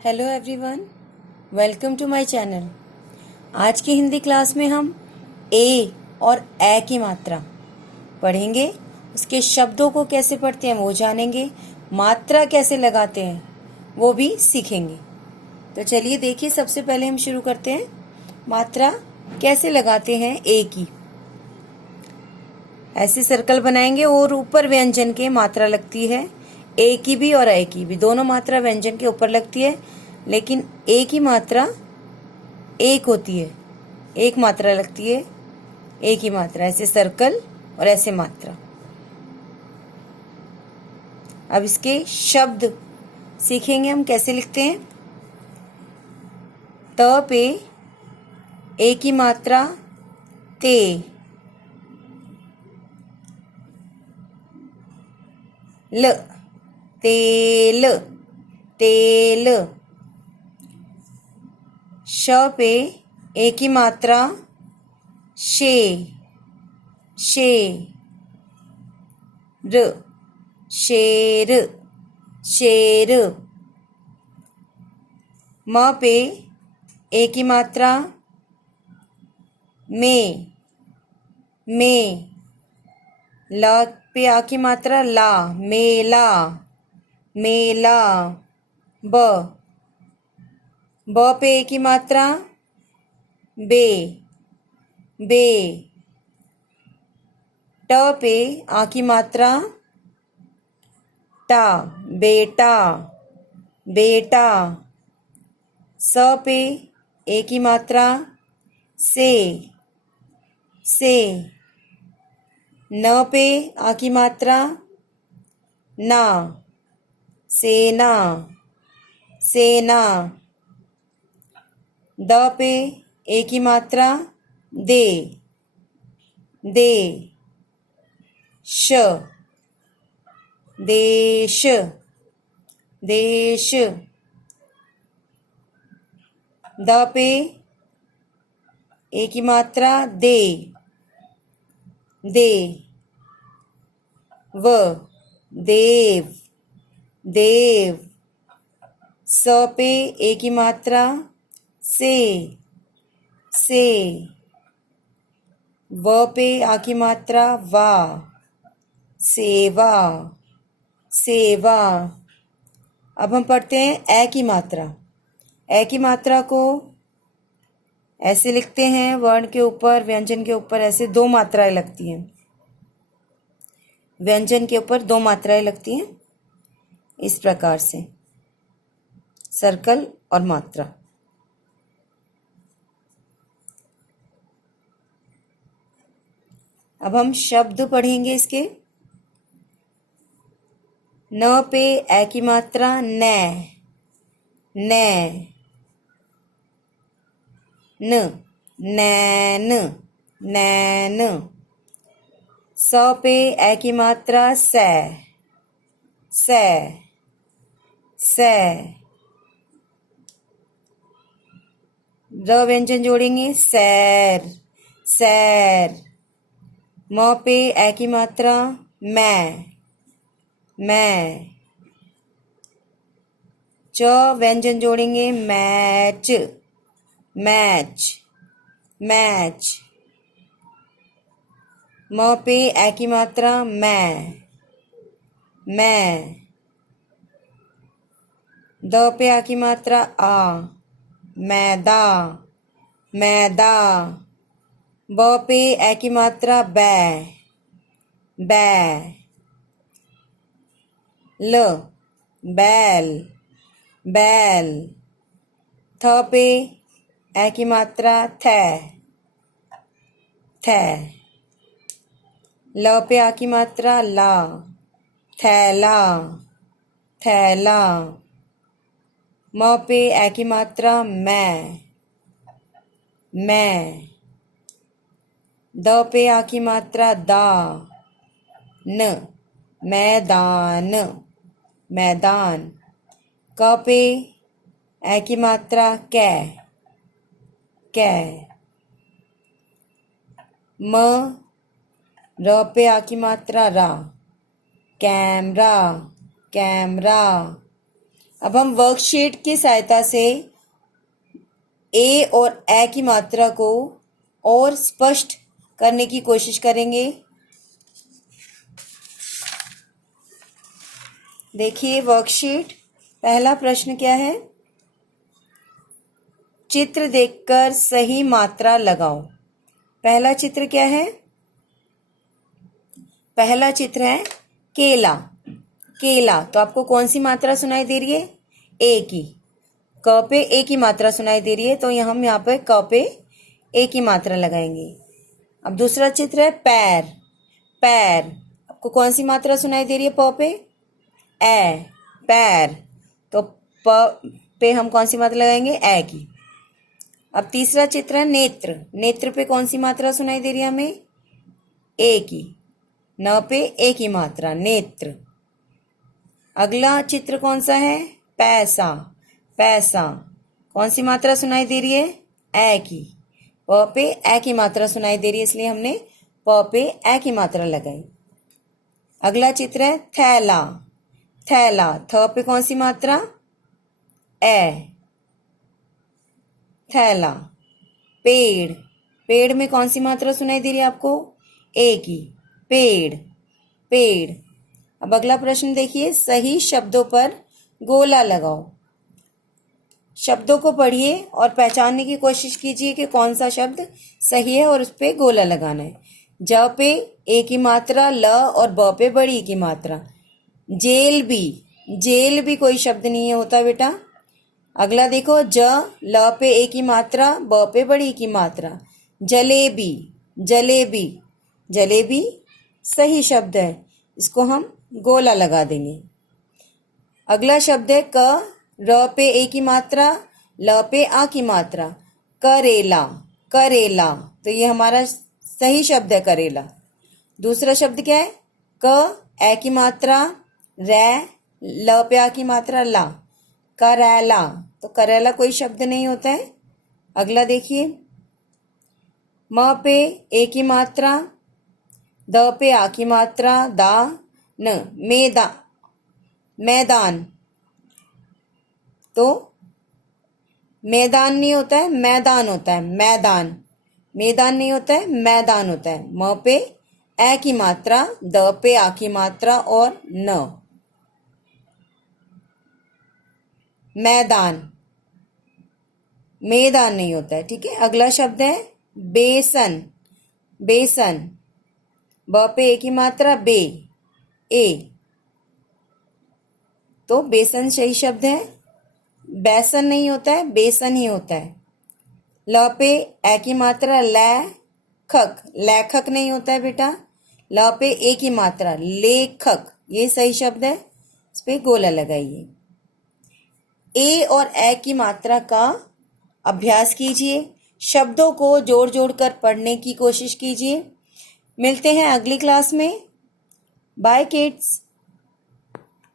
Hello everyone, welcome to my channel. आज की Hindi class में हम ए और ए की मात्रा पढ़ेंगे। उसके शब्दों को कैसे पढ़ते हैं वो जानेंगे, मात्रा कैसे लगाते हैं वो भी सीखेंगे। तो चलिए देखिए, सबसे पहले हम शुरू करते हैं मात्रा कैसे लगाते हैं ए की। ऐसे सर्कल बनाएंगे और ऊपर व्यंजन के मात्रा लगती है। ए की भी और ए की भी, दोनों मात्रा व्यंजन के ऊपर लगती है, लेकिन ए की मात्रा एक होती है, एक मात्रा लगती है ए की मात्रा। ऐसे सर्कल और ऐसे मात्रा। अब इसके शब्द सीखेंगे हम कैसे लिखते हैं। त पे ए की मात्रा ते, ल तेल तेल। श पे ए की मात्रा शे शे, र शेर शेर। म पे ए की मात्रा में में। ल पे आ की मात्रा ला, मेला मेला। ब पे ए की मात्रा बे बे। ट पे आ की मात्रा टा, बेटा बेटा। स पे ए की मात्रा से से। न पे आ की मात्रा ना, सेना सेना। द पे ए की मात्रा दे दे, श देश देश। द पे ए की मात्रा दे दे, व देव देव। स पे ए की मात्रा से से। व पे आ की मात्रा वा, सेवा सेवा। अब हम पढ़ते हैं ए की मात्रा। ए की मात्रा को ऐसे लिखते हैं, वर्ण के ऊपर व्यंजन के ऊपर ऐसे दो मात्राएं लगती हैं। व्यंजन के ऊपर दो मात्राएं लगती हैं इस प्रकार से, सर्कल और मात्रा। अब हम शब्द पढ़ेंगे इसके। न पे ए की मात्रा नै नै, न नैन नैन। स पे ए की मात्रा सै सै सै। र व्यंजन जोड़ेंगे, सैर सैर। म पे ए की मात्रा मैं मैं। च व्यंजन जोड़ेंगे, मैच मैच मैच। म पे ए की मात्रा मैं मैं। द पे आ की मात्रा आ, मैदा मैदा। ब पे ए की मात्रा बै बै। ल बैल बैल। थ पे ए की मात्रा थै थै। ल पे आ की मात्रा ला, थैला थैला। म पे ए की मात्रा मैं मैं। द पे आ की मात्रा दा, न मैदान मैदान। क पे ए की मात्रा कै कै। म र पे आ की मात्रा रा, कैमरा कैमरा। अब हम वर्कशीट की सहायता से ए और ए की मात्रा को और स्पष्ट करने की कोशिश करेंगे। देखिए वर्कशीट, पहला प्रश्न क्या है? चित्र देखकर सही मात्रा लगाओ। पहला चित्र क्या है? पहला चित्र है केला। केला, तो आपको कौन सी मात्रा सुनाई दे रही है? ए की। क पे ए की मात्रा सुनाई दे रही है, तो हम यहाँ पे क पे ए की मात्रा लगाएंगे। अब दूसरा चित्र है पैर। पैर, आपको कौन सी मात्रा सुनाई दे रही है? प पे ए, पैर, तो प पे हम कौन सी मात्रा लगाएंगे? ए की। अब तीसरा चित्र है नेत्र। नेत्र पे कौन सी मात्रा सुनाई दे रही है हमें? ए की। न पे ए की मात्रा, नेत्र। अगला चित्र कौन सा है? पैसा। पैसा, कौन सी मात्रा सुनाई दे रही है? ए की। प पे ए की मात्रा सुनाई दे रही है, इसलिए हमने प पे ए की मात्रा लगाई। अगला चित्र है थैला। थैला, थ पे कौन सी मात्रा? ए, थैला। पेड़। पेड़ में कौन सी मात्रा सुनाई दे रही है आपको? ए की। पेड़, पेड़। अब अगला प्रश्न देखिए, सही शब्दों पर गोला लगाओ। शब्दों को पढ़िए और पहचानने की कोशिश कीजिए कि कौन सा शब्द सही है और उस पे गोला लगाना है। ज पे ए की मात्रा, ल और ब पे बड़ी की मात्रा। जेल भी, जेल भी कोई शब्द नहीं होता बेटा। अगला देखो, ज ल पे ए की मात्रा, ब पे बड़ी की मात्रा। जलेबी। जलेबी, जलेबी सही शब्द है, इसको हम गोला लगा देंगे। अगला शब्द है क, र पे ए की मात्रा, ल पे आ की मात्रा। करेला। करेला, तो ये हमारा सही शब्द है करेला। दूसरा शब्द क्या है? क, ए की मात्रा, रै, ल पे आ की मात्रा, ला। करेला, तो करेला कोई शब्द नहीं होता है। अगला देखिए, म पे ए की मात्रा, द पे आ की मात्रा, दा, न, मैदान, तो मैदान नहीं होता है, मैदान होता है। मैदान, मैदान नहीं होता है, मैदान होता है। म पे ए की मात्रा, द पे आ की मात्रा और न, मैदान, मैदान नहीं होता है। ठीक है। अगला शब्द है बेसन। बेसन, ब पे ए की मात्रा, बे, ए, तो बेसन सही शब्द है। बेसन नहीं होता है, बेसन ही होता है। ल पे ए की मात्रा, लै, खक, लेखक नहीं होता है बेटा। ल पे ए की मात्रा, लेखक, ये सही शब्द है, इस पे गोला लगाइए। ए और ए की मात्रा का अभ्यास कीजिए, शब्दों को जोड़ जोड़ कर पढ़ने की कोशिश कीजिए। मिलते हैं अगली क्लास में। Bye kids.